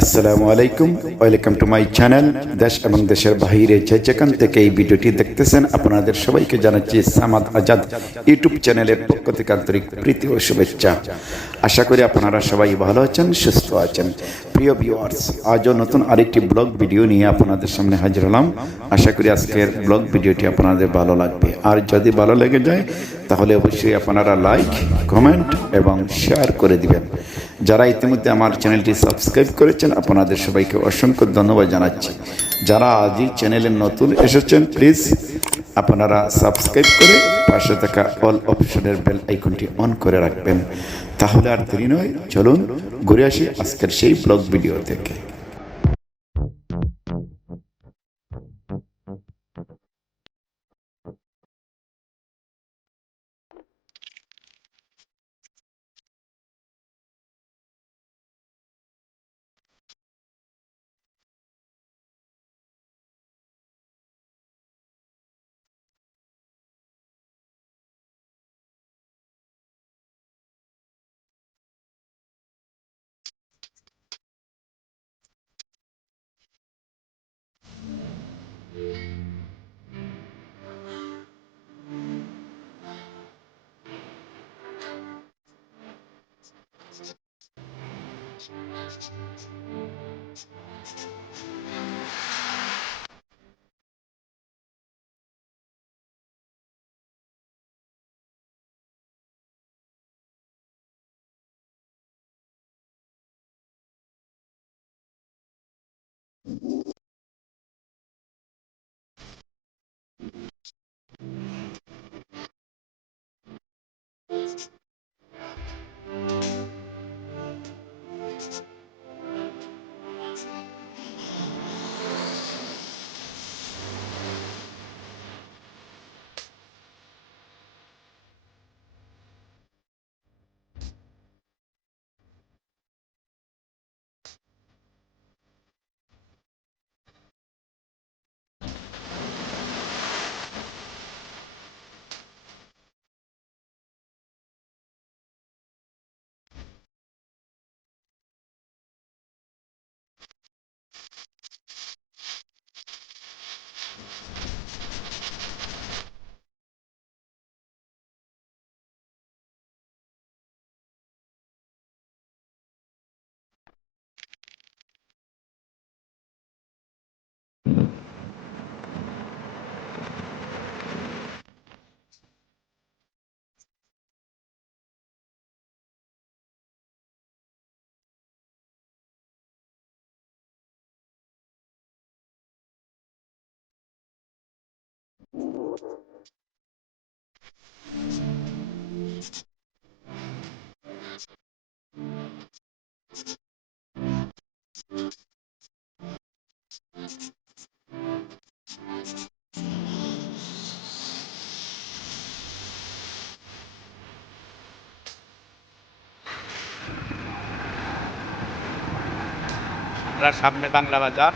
আসসালামু আলাইকুম, welcome to my channel. দেশ এবং দেশের বাহিরে যে যেখান থেকে এই ভিডিওটি দেখতেছেন, আপনাদের সবাইকে জানাচ্ছি সামাদ আজাদ ইউটিউব চ্যানেলের পক্ষ থেকে আন্তরিক প্রীতি ও শুভেচ্ছা। আশা করি আপনারা সবাই ভালো আছেন, সুস্থ আছেন। প্রিয় ভিউয়ার্স, আজও নতুন আরেকটি ব্লগ ভিডিও নিয়ে আপনাদের সামনে হাজির হলাম। আশা করি আজকের ব্লগ ভিডিওটি আপনাদের ভালো লাগবে। আর যদি ভালো লেগে যায় তাহলে অবশ্যই আপনারা লাইক, কমেন্ট এবং শেয়ার করে দিবেন। যারা ইতিমধ্যে আমার চ্যানেলটি সাবস্ক্রাইব করেছেন, আপনাদের সবাইকে অসংখ্য ধন্যবাদ জানাচ্ছি। যারা আজই চ্যানেলে নতুন এসেছেন, প্লিজ আপনারা সাবস্ক্রাইব করে পাশে থাকা অল অপশনের বেল আইকনটি অন করে রাখবেন। তাহলে আর দেরি নয়, চলুন ঘুরে আসি আজকের সেই ব্লগ ভিডিও থেকে। আমরা সামনে বাংলা বাজার।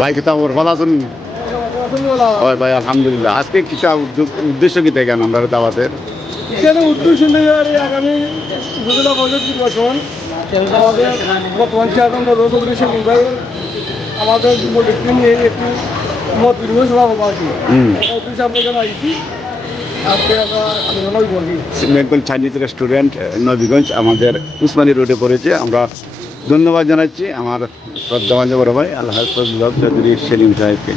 ভাই কি খবর ভালো আছেন? ওই ভাই আলহামদুলিল্লাহ। আজকে কিসা উদ্দেশ্য কি থেকে আমরা দাওয়াতের এখানে উদ্দেশ্য নিয়ে আগামী উপজেলা পর্যায়ে নির্বাচন আমাদের বর্তমান চেয়ারম্যান রবীন্দ্র বিভাগের আমাদের যুবলীগকে নিয়ে একটি মত বিনিময় সভা হবো আর কি উদ্দেশ্যে আমরা এখানে আইছি আজকে আমরা আলোচনা করবি। মেঘগঞ্জ চাইনিজ রেস্টুরেন্ট নবীগঞ্জ আমাদের উসমানী রোডে পড়েছে। আমরা ধন্যবাদ জানাচ্ছি আমার শ্রদ্ধাবান বড় ভাই আল্লাহ ফজলুল চৌধুরী সেলিম সাহেবকে।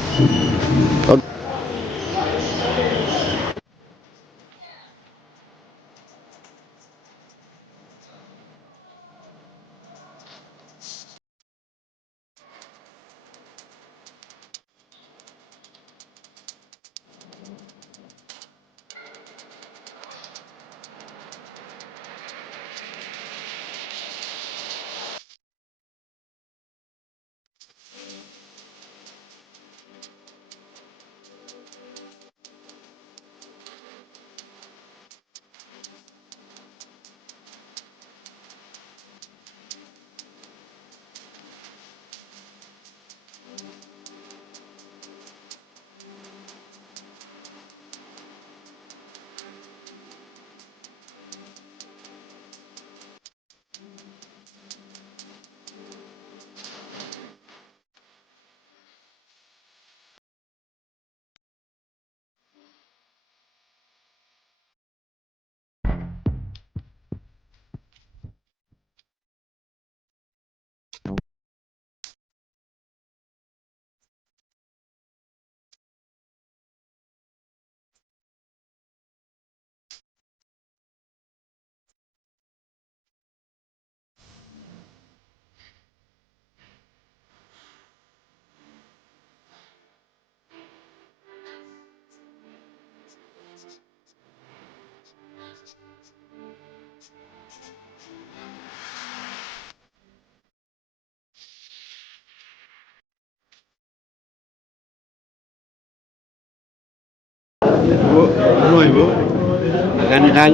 আগামীকাল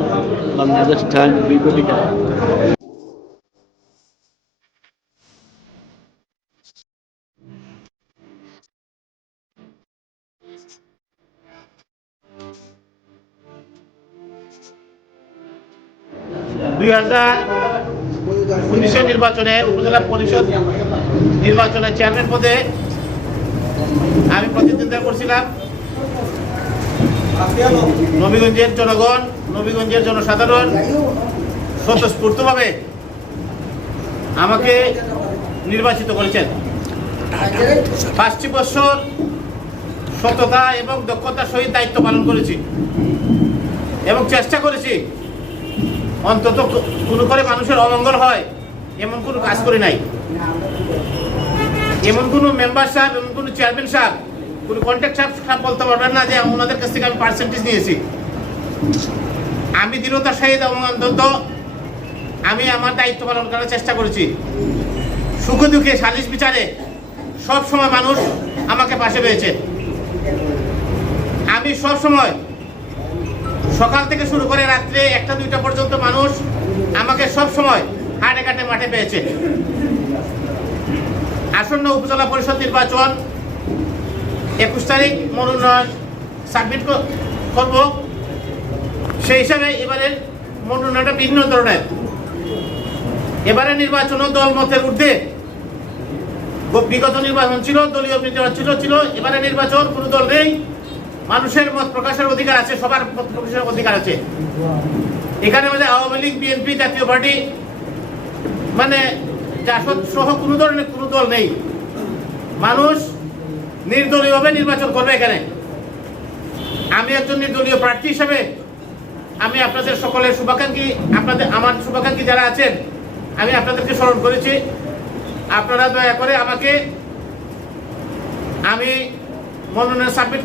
বাংলাদেশ টাইম বিপরীতে দুই হাজার 19 নির্বাচনে উপজেলা পরিষদ নির্বাচনে চেয়ারম্যান পদে আমি প্রতিদ্বন্দ্বিতা করছিলাম। নবীগঞ্জের জনগণ, নবীগঞ্জের জনসাধারণ স্বতঃস্ফূর্তভাবে আমাকে নির্বাচিত করেছেন। 5টি বছর সততা এবং দক্ষতার সহিত দায়িত্ব পালন করেছি এবং চেষ্টা করেছি অন্তত কোনো করে মানুষের অমঙ্গল হয় এমন কোনো কাজ করি নাই। এমন কোনো মেম্বার সাহেব, এমন কোনো চেয়ারম্যান সাহেব, কোনো কন্ট্যাক্ট সাহেব বলতে পারবেন না যে ওনাদের কাছ থেকে আমি পার্সেন্টেজ নিয়েছি। আমি দৃঢ়তার সহিত এবং অন্তত আমি আমার দায়িত্ব পালন করার চেষ্টা করেছি। সুখে দুঃখে সালিশ বিচারে সব সময় মানুষ আমাকে পাশে পেয়েছে। আমি সব সময় সকাল থেকে শুরু করে রাত্রে 1টা-2টা পর্যন্ত মানুষ আমাকে সব সময় হাটে ঘাটে মাঠে পেয়েছে। আসন্ন উপজেলা পরিষদ নির্বাচন 21 তারিখ মনোনয়ন সাবমিট করব। সেই হিসাবে এবারের মনোনয়নটা ভিন্ন ধরনের। এবারে নির্বাচনও দল মতের ঊর্ধ্বে। বিগত নির্বাচন ছিল দলীয় নির্বাচন ছিল, এবারে নির্বাচন কোনো দল নেই। মানুষের মত প্রকাশের অধিকার আছে, সবার মত প্রকাশের অধিকার আছে। এখানে মধ্যে আওয়ামী লীগ, বিএনপি, জাতীয় পার্টি মানে জাসদ সহ কোনো ধরনের কোনো দল নেই। মানুষ নির্দলীয়ভাবে নির্বাচন করবে। এখানে আমি একজন নির্দলীয় প্রার্থী হিসেবে আমি আপনাদের সকলের শুভাকাঙ্ক্ষী, আমার শুভাকাঙ্ক্ষী যারা আছেন আমি আপনাদেরকে স্মরণ করেছি। আপনারা দয়া করে আমাকে, আমি মনোনয়ন সাবমিট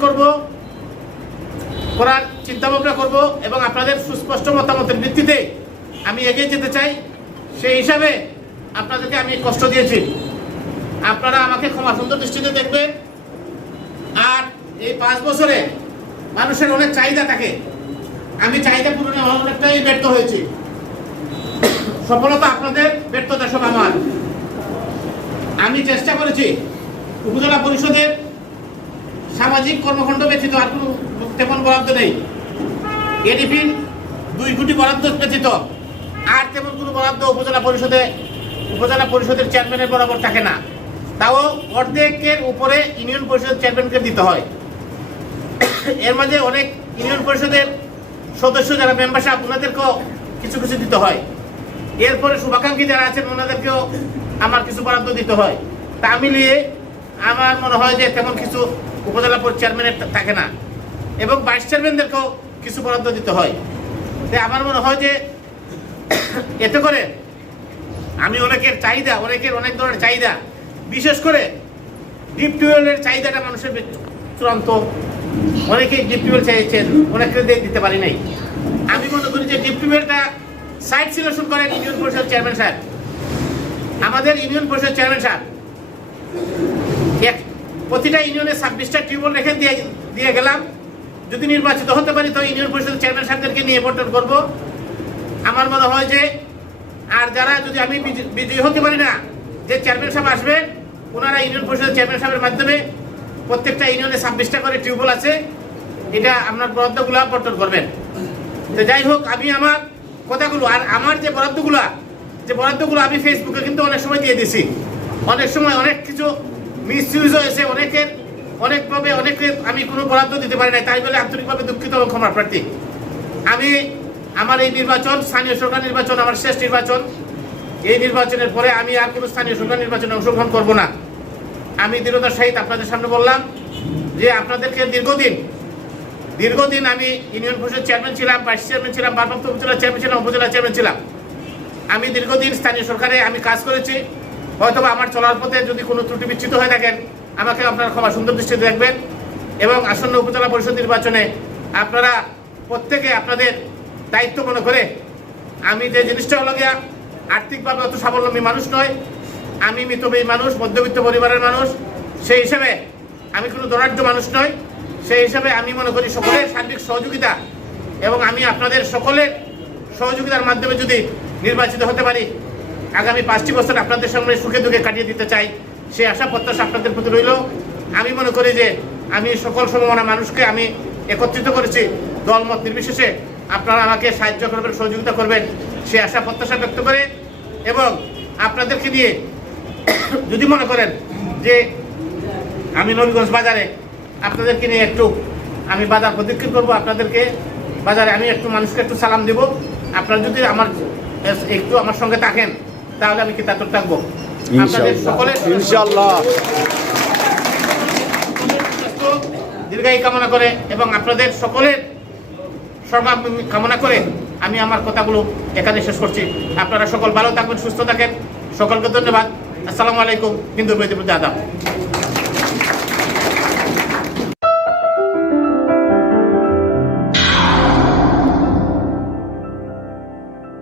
করার চিন্তা ভাবনা করব এবং আপনাদের সুস্পষ্ট মতামতের ভিত্তিতে আমি এগিয়ে যেতে চাই। সেই হিসাবে আপনাদেরকে আমি কষ্ট দিয়েছি, আপনারা আমাকে ক্ষমা সুন্দর দৃষ্টিতে দেখবেন। আর এই 5 বছরে মানুষের অনেক চাহিদা থাকে, আমি চাহিদা পূরণে অনেকটাই ব্যর্থ হয়েছি। সফলতা আপনাদের, ব্যর্থতা সব আমার। আমি চেষ্টা করেছি উপজেলা পরিষদের সামাজিক কর্মকাণ্ড ব্যতীত আর কোনো তেমন বরাদ্দ নেই। এডিপির 2 কোটি বরাদ্দ ব্যতীত আর তেমন কোনো বরাদ্দ উপজেলা পরিষদের চেয়ারম্যানের বরাবর থাকে না। তাও অর্ধেকের উপরে ইউনিয়ন পরিষদের চেয়ারম্যানকে দিতে হয়। এর মাঝে অনেক ইউনিয়ন পরিষদের সদস্য যারা মেম্বার সাহেব ওনাদেরকেও কিছু কিছু দিতে হয়। এরপরে শুভাকাঙ্ক্ষী যারা আছেন ওনাদেরকেও আমার কিছু বরাদ্দ দিতে হয়। তা মিলিয়ে আমার মনে হয় যে তেমন কিছু উপজেলা চেয়ারম্যানের থাকে না এবং ভাইস চেয়ারম্যানদেরকেও কিছু বরাদ্দ দিতে হয়। তাই আমার মনে হয় যে এতে করে আমি অনেক ধরনের চাহিদা, বিশেষ করে ডিপ টিউবওয়েলের চাহিদাটা মানুষের চূড়ান্ত। অনেকেই ডিপ টিউবওয়েল চাইছেন, অনেকে দিতে পারি নাই। আমি মনে করি যে ডিপ টিউবওয়েলটা সাইট সিলেকশন করেন ইউনিয়ন পরিষদ চেয়ারম্যান সাহেব। আমাদের ইউনিয়ন পরিষদ চেয়ারম্যান সাহেব প্রতিটা ইউনিয়নে 26টা টিউবওয়েল রেখে দিয়ে গেলাম। যদি নির্বাচিত হতে পারি তো ইউনিয়ন পরিষদের চেয়ারম্যান সাহেবদেরকে নিয়ে ভোট করবো। আমার মনে হয় যে আর যারা যদি আমি বিজয়ী হতে পারি না, যে চেয়ারম্যান সাহেব আসবে ওনারা ইউনিয়ন পরিষদের চেয়ারম্যান সাহেবের মাধ্যমে প্রত্যেকটা ইউনিয়নে 26টা করে টিউবওয়েল আছে, এটা আপনার বরাদ্দগুলো বন্টন করবেন। তো যাই হোক, আমি আমার কথাগুলো আর আমার যে বরাদ্দগুলো আমি ফেসবুকে কিন্তু অনেক সময় দিয়ে দিছি। অনেক সময় অনেক কিছু মিসইউজ হয়েছে, অনেকভাবে আমি কোনো বরাদ্দ দিতে পারি না। তাই বলে আন্তরিকভাবে দুঃখিত এবং ক্ষমা প্রার্থী। আমার এই নির্বাচন স্থানীয় সরকার নির্বাচন আমার শেষ নির্বাচন। এই নির্বাচনের পরে আমি আর কোনো স্থানীয় সরকার নির্বাচনে অংশগ্রহণ করব না। আমি দৃঢ়তার সহিত আপনাদের সামনে বললাম যে আপনাদেরকে দীর্ঘদিন আমি ইউনিয়ন পরিষদ চেয়ারম্যান ছিলাম, ভাইস চেয়ারম্যান ছিলাম, ভারপ্রাপ্ত উপজেলা চেয়ারম্যান ছিলাম, উপজেলা চেয়ারম্যান ছিলাম। আমি দীর্ঘদিন স্থানীয় সরকারে আমি কাজ করেছি। হয়তোবা আমার চলার পথে যদি কোনো ত্রুটি বিচ্যুত হয়ে থাকেন আমাকে আপনারা ক্ষমা সুন্দর দৃষ্টিতে দেখবেন। এবং আসন্ন উপজেলা পরিষদ নির্বাচনে আপনারা প্রত্যেকে আপনাদের দায়িত্ব মনে করে, আমি যে জিনিসটা হলো গিয়া আর্থিকভাবে অত স্বাবলম্বী মানুষ নয়, আমি মিতব্যয়ী মানুষ, মধ্যবিত্ত পরিবারের মানুষ। সেই হিসাবে আমি কোনো দরাঢ্য মানুষ নয়। সেই হিসাবে আমি মনে করি সকলের সার্বিক সহযোগিতা এবং আমি আপনাদের সকলের সহযোগিতার মাধ্যমে যদি নির্বাচিত হতে পারি, আগামী 5টি বছর আপনাদের সঙ্গে সুখে দুঃখে কাটিয়ে দিতে চাই। সেই আশা প্রত্যাশা আপনাদের প্রতি রইল। আমি মনে করি যে আমি সকল সমমনা মানুষকে আমি একত্রিত করেছি, দলমত নির্বিশেষে আপনারা আমাকে সাহায্য করবেন, সহযোগিতা করবেন, সেই আশা প্রত্যাশা ব্যক্ত করে এবং আপনাদেরকে দিয়ে যদি মনে করেন যে আমি নবীগঞ্জ বাজারে আপনাদেরকে নিয়ে একটু আমি বাজার প্রদক্ষিণ করবো, আপনাদেরকে বাজারে আমি একটু মানুষকে একটু সালাম দেব, আপনারা যদি একটু আমার সঙ্গে থাকেন তাহলে আমি কৃতজ্ঞ থাকবো। আপনাদের সকলের ইনশাআল্লাহ দীর্ঘায়ু কামনা করে এবং আপনাদের সকলের সর্বাঙ্গ কামনা করে আমি আমার কথাগুলো এখানে শেষ করছি। আপনারা সকল ভালো থাকবেন, সুস্থ থাকেন। সকলকে ধন্যবাদ। আসসালামু আলাইকুম। হিন্দু প্রতি আদাব।